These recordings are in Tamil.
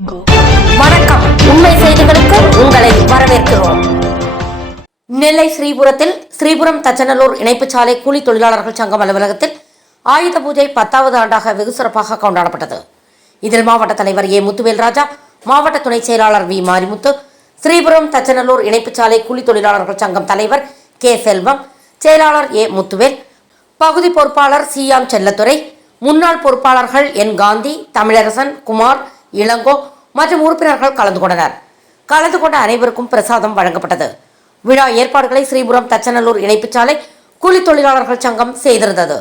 வணக்கம். உண்மை செய்திகளுக்கு உங்களை வரவேற்கிறோம். நெல்லை ஸ்ரீபுரத்தில் ஸ்ரீபுரம் தச்சநல்லூர் இணைப்புச்சாலை கூலி தொழிலாளர்கள் சங்கம் அலுவலகத்தில் ஆயுத பூஜை 10வது ஆண்டாக வெகு சிறப்பாக கொண்டாடப்பட்டது. இதில் மாவட்ட தலைவர் ஏ முத்துவேல் ராஜா, மாவட்ட துணை செயலாளர் வி மாரிமுத்து, ஸ்ரீபுரம் தச்சநல்லூர் இணைப்புச்சாலை கூலி தொழிலாளர்கள் சங்கம் தலைவர் கே செல்வம், செயலாளர் ஏ முத்துவேல், பகுதி பொறுப்பாளர் சியாம் செல்லத்துறை, முன்னாள் பொறுப்பாளர்கள் என் காந்தி, தமிழரசன், குமார், இளங்கோ மற்றும் உறுப்பினர்கள் கலந்து கொண்டனர். கலந்து கொண்ட அனைவருக்கும் பிரசாதம் வழங்கப்பட்டது. விழா ஏற்பாடுகளை ஸ்ரீபுரம் தச்சநல்லூர் இணைப்புச்சாலை கூலி தொழிலாளர்கள் சங்கம் செய்திருந்தது.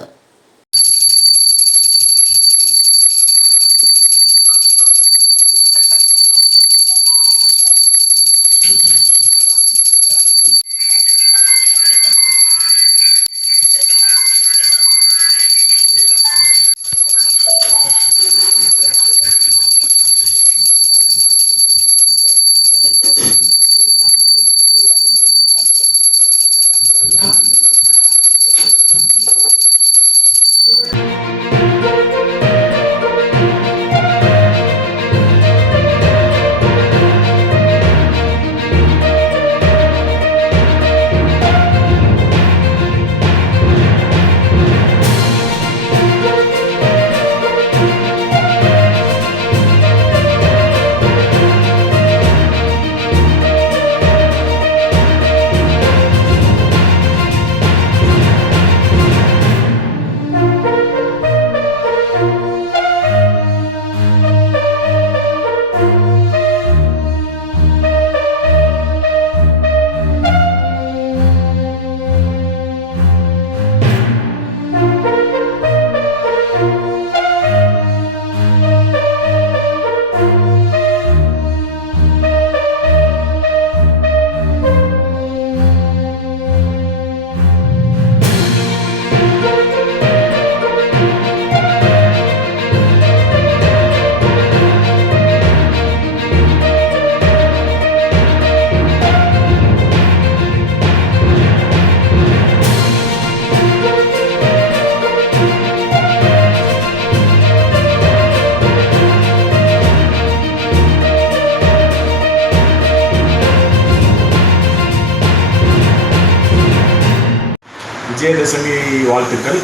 விஜயதசமி வாழ்த்துக்கள்.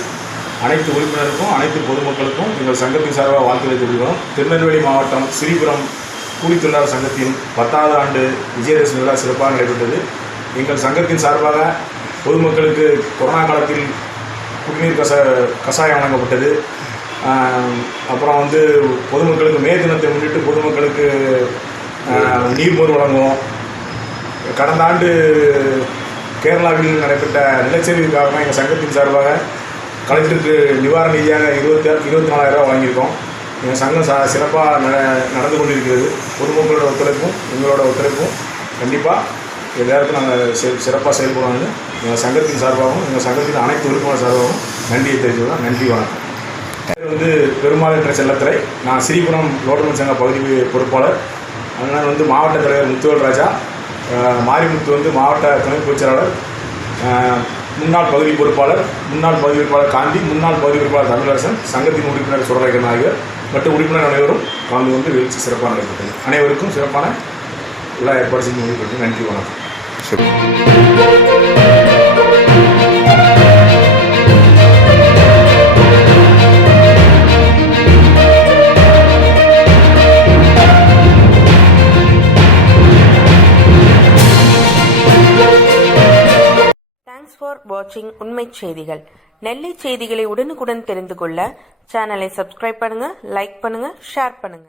அனைத்து உறுப்பினருக்கும் அனைத்து பொதுமக்களுக்கும் எங்கள் சங்கத்தின் சார்பாக வாழ்த்துக்களை தெரிவிக்கிறோம். திருநெல்வேலி மாவட்டம் ஸ்ரீபுரம் கூலி தொழிலாளர் சங்கத்தின் 10வது ஆண்டு விஜயதசமி விழா சிறப்பாக நடைபெற்றது. எங்கள் சங்கத்தின் சார்பாக பொதுமக்களுக்கு கொரோனா காலத்தில் குடிநீர் கஷாயம் வழங்கப்பட்டது. அப்புறம் பொதுமக்களுக்கு மே தினத்தை முன்னிட்டு பொதுமக்களுக்கு நீர்மோர் வழங்குவோம். கடந்த ஆண்டு கேரளாவில் நடைபெற்ற நிலச்சரிவு காரணமாக எங்கள் சங்கத்தின் சார்பாக கலெக்டருக்கு நிவாரண நிதியாக 24,000 ரூபா வழங்கியிருக்கோம். எங்கள் சங்கம் சிறப்பாக நடந்து கொண்டிருக்கிறது. பொதுமக்களோட ஒத்துழைப்பும் எங்களோட ஒத்துழைப்பும் கண்டிப்பாக எல்லாருக்கும் நாங்கள் சிறப்பாக செயல்படுவாங்க. எங்கள் சங்கத்தின் சார்பாகவும் எங்கள் சங்கத்தின் அனைத்து உறுப்பினர் சார்பாகவும் நன்றியை தெரிவித்துள்ளோம். நன்றி, வணக்கம். பெருமாள் என்ற செல்லத்துறை. நான் ஸ்ரீபுரம் லோடமன் சங்க பகுதி பொறுப்பாளர். அதனால் மாவட்ட தலைவர் முத்துவேல் ராஜா, மாரிமுத்து மாவட்ட துணை பொதுச்செயலாளர், முன்னாள் பகுதி பொறுப்பாளர் காந்தி, முன்னாள் பகுதி பொறுப்பாளர் தமிழரசன், சங்கத்தின் உறுப்பினர் சுரரேகன் ஆகியோர் மற்றும் உறுப்பினர் அனைவரும் கலந்து கொண்டு நிகழ்ச்சி சிறப்பாக நடைபெற்றது. அனைவருக்கும் சிறப்பான விழா ஏற்பாடு செய்து முடிக்கப்பட்டது. நன்றி, வணக்கம். For watching உண்மை செய்திகள். நெல்லை செய்திகளை உடனுக்குடன் தெரிந்து கொள்ள சேனலை சப்ஸ்கிரைப் பண்ணுங்க, லைக் பண்ணுங்க, ஷேர் பண்ணுங்க.